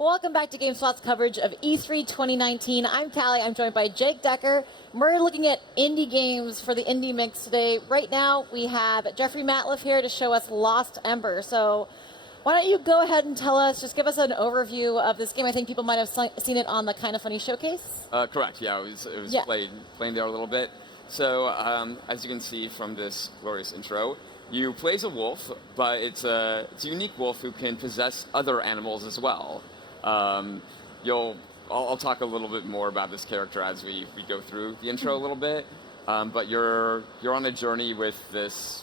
Welcome back to GameSpot's coverage of E3 2019. I'm Callie. I'm joined by Jake Decker. We're looking at indie games for the Indie Mix today. Right now, we have Jeffrey Matliff here to show us Lost Ember. So why don't you go ahead and tell us, just give us an overview of this game. I think people might have seen it on the Kind of Funny showcase. Correct, yeah. It was playing there a little bit. So as you can see from this glorious intro, you play as a wolf, but it's a unique wolf who can possess other animals as well. I'll talk a little bit more about this character as we go through the intro a little bit. But you're on a journey with this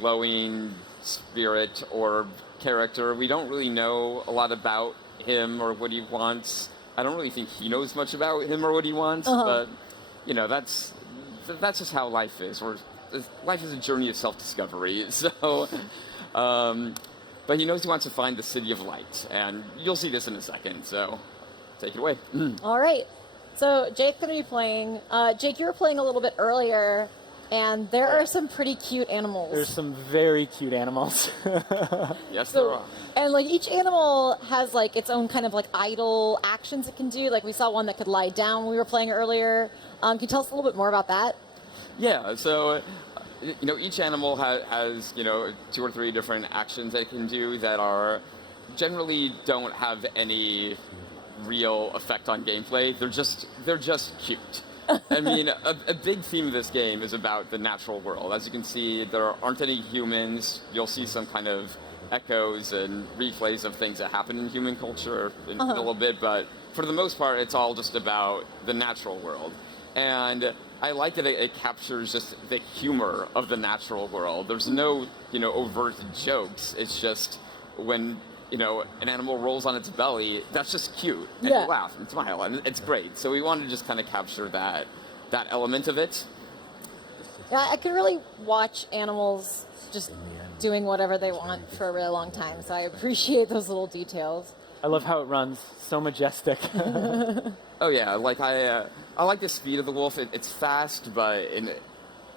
glowing spirit or character. We don't really know a lot about him or what he wants. I don't really think he knows much about him or what he wants. But that's just how life is. Life is a journey of self-discovery. So. But he knows he wants to find the City of Light, and you'll see this in a second, so take it away. All right. So Jake's going to be playing. Jake, you were playing a little bit earlier, and there are some pretty cute animals. There's some very cute animals. Yes, there are. And each animal has its own kind of idle actions it can do. We saw one that could lie down when we were playing earlier. Can you tell us a little bit more about that? Yeah, so each animal has 2 or 3 different actions they can do that are generally don't have any real effect on gameplay. They're just cute. I mean, a big theme of this game is about the natural world. As you can see, there aren't any humans. You'll see some kind of echoes and replays of things that happen in human culture in a little bit, but for the most part, it's all just about the natural world. And I like that it captures just the humor of the natural world. There's no, overt jokes. It's just when, an animal rolls on its belly, that's just cute. And you laugh and smile, and it's great. So we wanted to just kind of capture that element of it. Yeah, I could really watch animals just doing whatever they want for a really long time. So I appreciate those little details. I love how it runs. So majestic. Oh yeah, I like the speed of the wolf. It's fast, but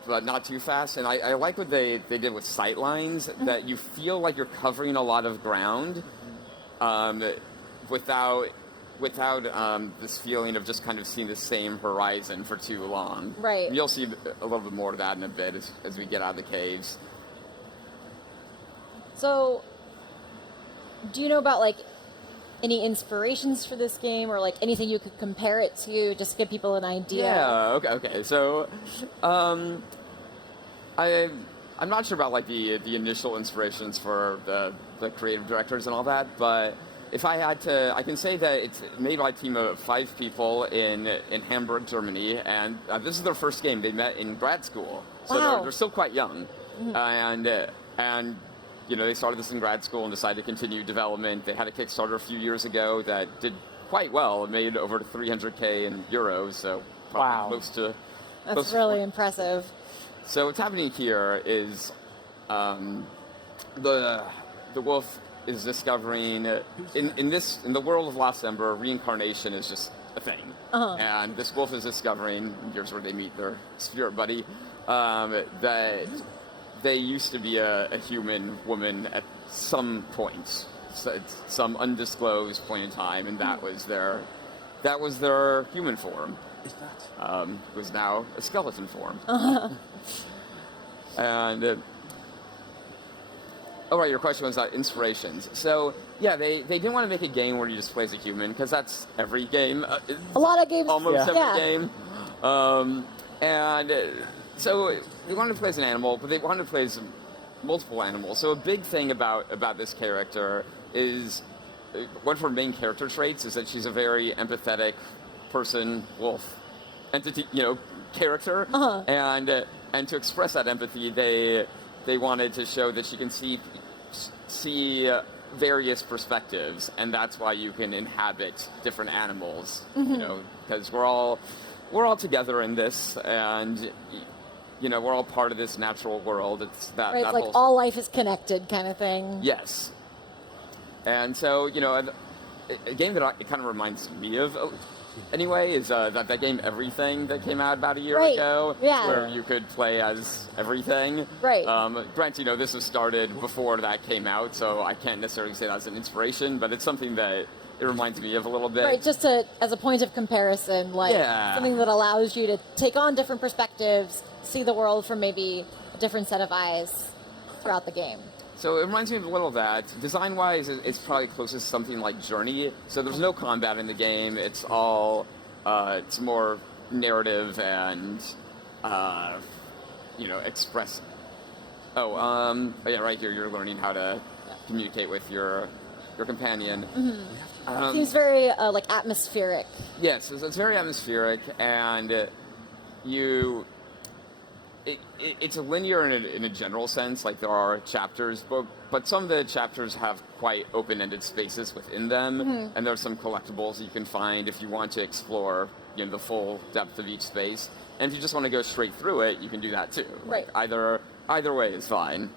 not too fast. And I like what they did with sight lines, that you feel like you're covering a lot of ground, without this feeling of just kind of seeing the same horizon for too long. Right. You'll see a little bit more of that in a bit as we get out of the caves. So, do you know about any inspirations for this game, or anything you could compare it to, just to give people an idea? Yeah. Okay. So, I'm not sure about the initial inspirations for the creative directors and all that, but if I had to, I can say that it's made by a team of 5 people in Hamburg, Germany, and this is their first game. They met in grad school, so they're still quite young, and they started this in grad school and decided to continue development. They had a Kickstarter a few years ago that did quite well. It made over 300K in euros, so probably close to... That's really impressive. So what's happening here is the wolf is discovering, in the world of Lost Ember, reincarnation is just a thing. And this wolf is discovering, here's where they meet their spirit buddy, that they used to be a human woman at some point, some undisclosed point in time, and that was their human form. Was now a skeleton form. And your question was about inspirations. So yeah, they didn't want to make a game where you just play as a human, because that's every game. A lot of games. Almost every game. So they wanted to play as an animal, but they wanted to play as multiple animals. So a big thing about this character is, one of her main character traits is that she's a very empathetic person, wolf, entity, character. And to express that empathy, they wanted to show that she can see various perspectives, and that's why you can inhabit different animals. Because we're all together in this, and we're all part of this natural world. It's that, right, that it's whole all life is connected kind of thing. Yes. And so, a game that it kind of reminds me of, anyway, is that game Everything that came out about a year ago, where you could play as everything. Right. Granted, this was started before that came out, so I can't necessarily say that's an inspiration, but it's something that it reminds me of a little bit. Right, just as a point of comparison, like Yeah. something that allows you to take on different perspectives, see the world from maybe a different set of eyes throughout the game. So it reminds me of a little of that. Design-wise, it's probably closest to something like Journey. So there's no combat in the game. It's all, it's more narrative and, express. Yeah, right here you're learning how to communicate with your companion. Mm-hmm. Seems very like atmospheric. Yes, it's very atmospheric, and it's a linear in a general sense. Like there are chapters, but some of the chapters have quite open-ended spaces within them, and there's some collectibles you can find if you want to explore the full depth of each space. And if you just want to go straight through it, you can do that too. Right. Like either way is fine.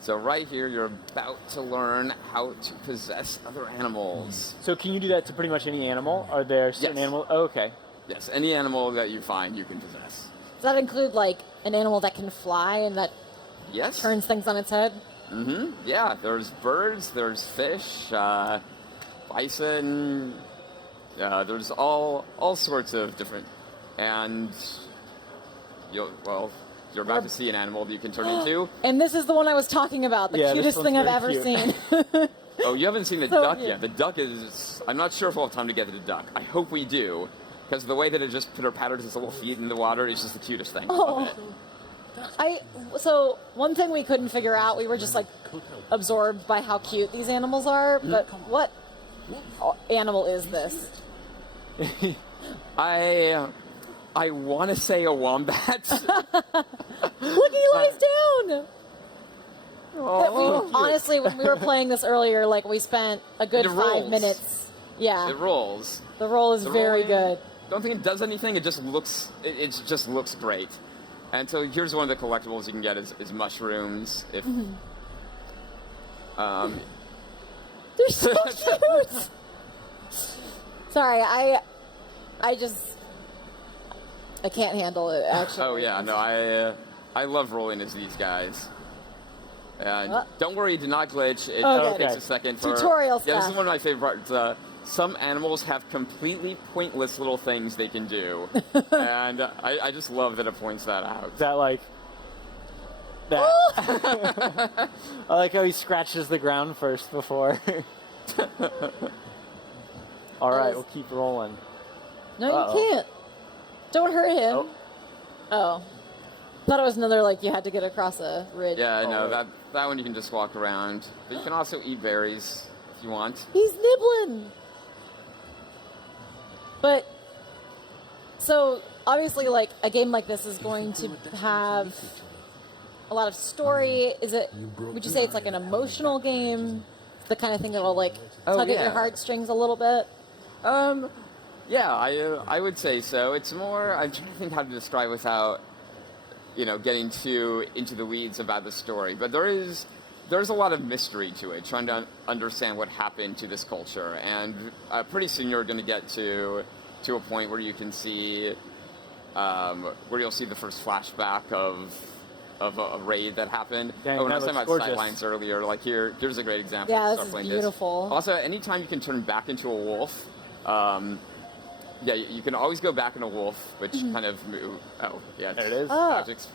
So right here, you're about to learn how to possess other animals. So can you do that to pretty much any animal? Are there certain Yes. animals? Oh, okay. Yes, any animal that you find, you can possess. Does that include like an animal that can fly and that Yes. turns things on its head? Yeah, there's birds, there's fish, bison. There's all sorts of different, and you're about to see an animal that you can turn into. And this is the one I was talking about, the Yeah, this cutest one's thing I've very ever cute. seen. Oh, you haven't seen the So duck cute. yet. The duck is. I'm not sure if we'll have time to get to the duck. I hope we do, because the way that it just put her patters its little feet in the water is just the cutest thing. Oh. Of it. So one thing we couldn't figure out, we were just like absorbed by how cute these animals are, but what animal is this? I want to say a wombat. Look, he lies down! Oh, Honestly, when we were playing this earlier, like we spent a good It 5 rolls. minutes. Yeah, it rolls. the roll is The very rolling- good. Don't think it does anything. It just looks. It just looks great. And so here's one of the collectibles you can get is mushrooms. If They're so cute! Sorry, I can't handle it, actually. oh yeah, no, I love rolling as these guys. Don't worry, it did not glitch. It Okay. takes a second for Tutorial Yeah, this stuff. is one of my favorite parts. Some animals have completely pointless little things they can do, and I just love that it points that out. Is that like that? I like how he scratches the ground first before. All right, we'll keep rolling. No, Uh-oh. you can't. Don't hurt him. Oh. Oh. Thought it was another, like, you had to get across a ridge. Yeah, I know right. that one you can just walk around, but you can also eat berries if you want. He's nibbling. But, so, obviously, like, a game like this is going to have a lot of story. Would you say it's like an emotional game? The kind of thing that will, like, tug at yeah. your heartstrings a little bit? Yeah, I would say so. It's more. I'm trying to think how to describe without, getting too into the weeds about the story. But there's a lot of mystery to it, trying to understand what happened to this culture. And pretty soon you're going to get to a point where you can see, where you'll see the first flashback of a raid that happened. Dang, when I that was talking looks about gorgeous. sightlines earlier, like here's a great example. Yeah, of this stuff is like beautiful. Also, anytime you can turn back into a wolf, yeah, you can always go back in a wolf, which kind of move. Oh, yeah, There it is. Oh. Magic's-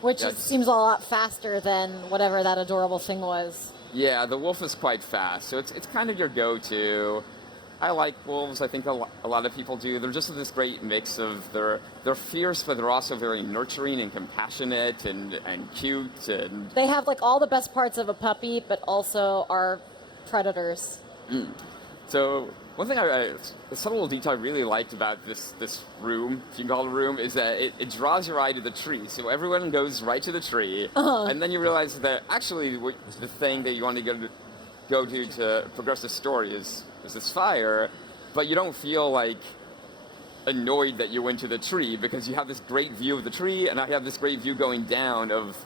Which Yeah, seems a lot faster than whatever that adorable thing was. Yeah, the wolf is quite fast, so it's kind of your go-to. I like wolves. I think a lot of people do. They're just this great mix of they're fierce, but they're also very nurturing and compassionate and cute and. They have, like, all the best parts of a puppy, but also are predators. So one thing a subtle detail I really liked about this room, if you can call it a room, is that it draws your eye to the tree. So everyone goes right to the tree, and then you realize that actually the thing that you want to go to progress the story is this fire, but you don't feel like annoyed that you went to the tree because you have this great view of the tree, and I have this great view going down of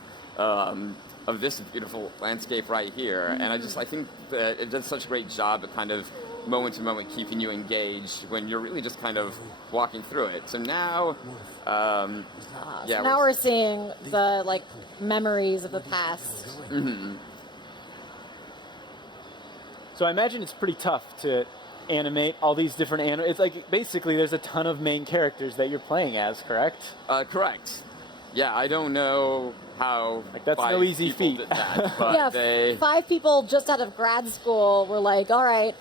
this beautiful landscape right here. And I think that it does such a great job at kind of moment to moment keeping you engaged when you're really just kind of walking through it. So now, So now we're seeing the, like, memories of the past. So I imagine it's pretty tough to animate all these different animals. It's like basically there's a ton of main characters that you're playing as, correct? Correct. Yeah, I don't know how. Like, that's 5 no easy people feat. did that, but Yeah, they. 5 people just out of grad school were like, all right,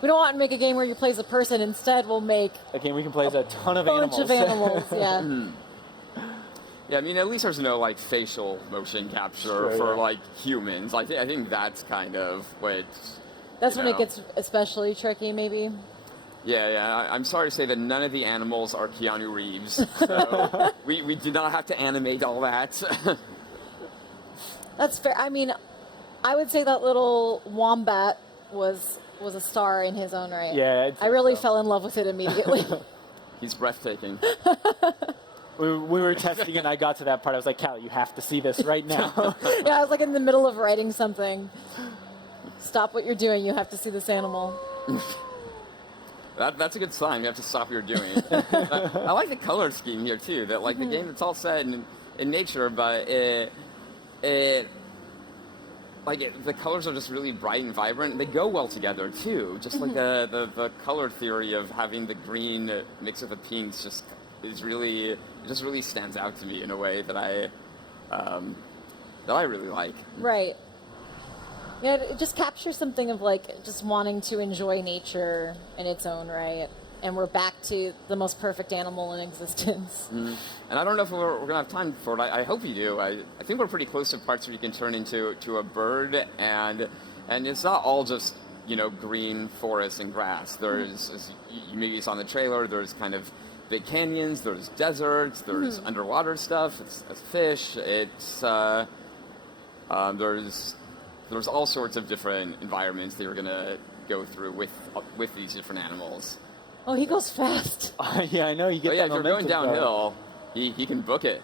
we don't want to make a game where you play as a person. Instead, we'll make A game we can play as a ton of bunch animals. of animals. Yeah. Yeah, I mean, at least there's no like facial motion capture Sure, for yeah. like humans. I think that's kind of what. That's you when know. it gets especially tricky, maybe. Yeah. I'm sorry to say that none of the animals are Keanu Reeves. So we did not have to animate all that. That's fair. I mean, I would say that little wombat was a star in his own right. Yeah, I'd say I really so. fell in love with it immediately. He's breathtaking. We were testing and I got to that part. I was like, Callie, you have to see this right now. Yeah, I was like in the middle of writing something. Stop what you're doing. You have to see this animal. That's a good sign. You have to stop what you're doing. I like the color scheme here too. That like the game, it's all set in nature, but the colors are just really bright and vibrant. They go well together too. Just like the color theory of having the green mixed with the pinks just really stands out to me in a way that I really like. Right. Yeah, it just captures something of like just wanting to enjoy nature in its own right. And we're back to the most perfect animal in existence. And I don't know if we're going to have time for it. I hope you do. I think we're pretty close to parts where you can turn into a bird, and it's not all just, green forest and grass. There's, as you maybe saw in the trailer, there's kind of big canyons, there's deserts, there's underwater stuff, it's fish, there's all sorts of different environments that you're going to go through with these different animals. Oh, he goes fast. Yeah, I know. You get Oh yeah, that if you're going momentum, though. downhill, he can book it.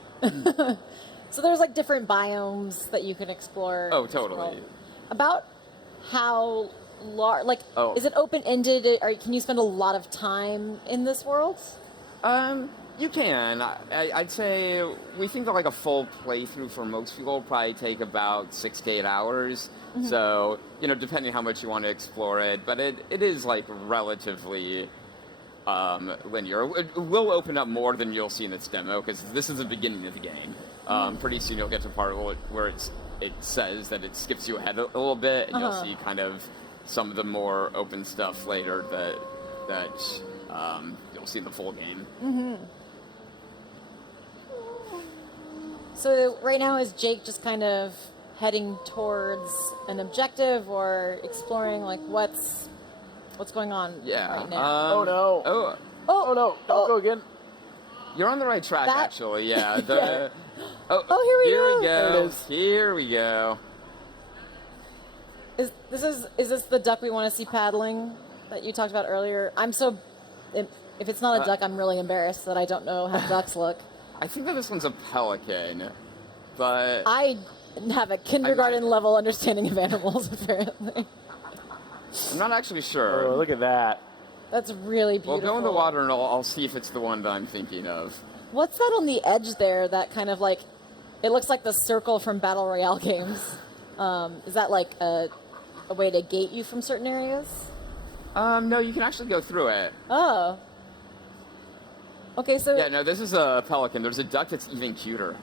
So there's like different biomes that you can explore. Oh, in this world. totally. About how large, Oh. is it open-ended? Or can you spend a lot of time in this world? You can. I'd say we think that like a full playthrough for most people will probably take about 6 to 8 hours. So, depending how much you want to explore it, but it is like relatively linear. It will open up more than you'll see in this demo because this is the beginning of the game. Pretty soon you'll get to a part where it says that it skips you ahead a little bit, and you'll see kind of some of the more open stuff later that you'll see in the full game. So right now is Jake just kind of heading towards an objective or exploring like what's going on Yeah. right now? Oh no! Oh no! Don't go again. You're on the right track, That- actually. Yeah. Yeah. Oh, here we here go. we There it go. is. Here we go. Is this the duck we want to see paddling that you talked about earlier? If it's not a duck, I'm really embarrassed that I don't know how ducks look. I think that this one's a pelican, but I have a kindergarten level understanding of animals, apparently. I'm not actually sure. Oh, look at that. That's really beautiful. Well, go in the water and I'll see if it's the one that I'm thinking of. What's that on the edge there? That kind of like, it looks like the circle from Battle Royale games. Is that like a way to gate you from certain areas? No, you can actually go through it. Oh. Okay, so Yeah, no, this is a pelican. There's a duck that's even cuter.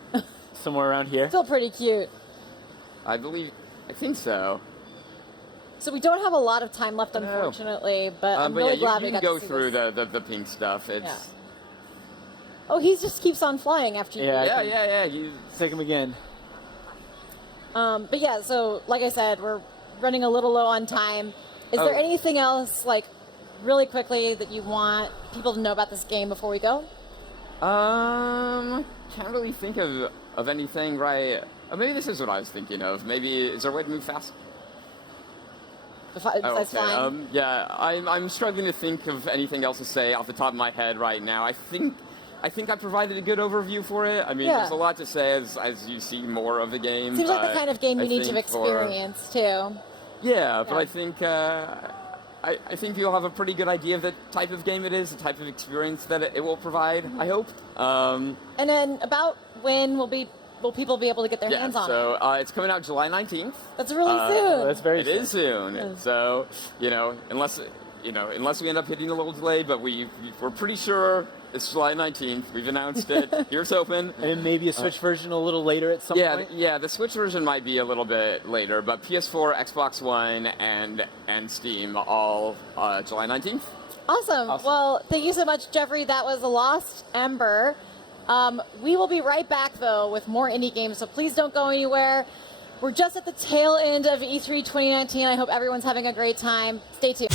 Somewhere around here. still pretty cute. I think so. So we don't have a lot of time left, No. unfortunately, but I'm But really yeah, glad you we can got go to see through this. the pink stuff. It's Yeah. Oh, he just keeps on flying after you. Yeah. yeah. Let's take him again. But yeah, so like I said, we're running a little low on time. Is Oh. there anything else, like, really quickly that you want people to know about this game before we go? Can't really think of anything right. Maybe this is what I was thinking of. Maybe is there a way to move fast? Besides flying? Yeah, I'm struggling to think of anything else to say off the top of my head right now. I think I provided a good overview for it. I mean, Yeah. there's a lot to say as you see more of the game. Seems like the but kind of game you I need to think experience, too. Yeah, but Yeah. I think I think you'll have a pretty good idea of the type of game it is, the type of experience that it will provide. I hope. And then about when will people be able to get their hands on it? So it's coming out July 19th. That's really soon. That's very It is soon. So, unless we end up hitting a little delay, but we're pretty sure it's July 19th. We've announced it. Here it's open. And maybe a Switch version a little later at some point? Yeah, the Switch version might be a little bit later, but PS4, Xbox One, and Steam all July 19th. Awesome. Well, thank you so much, Jeffrey. That was Lost Ember. We will be right back, though, with more indie games, so please don't go anywhere. We're just at the tail end of E3 2019. I hope everyone's having a great time. Stay tuned.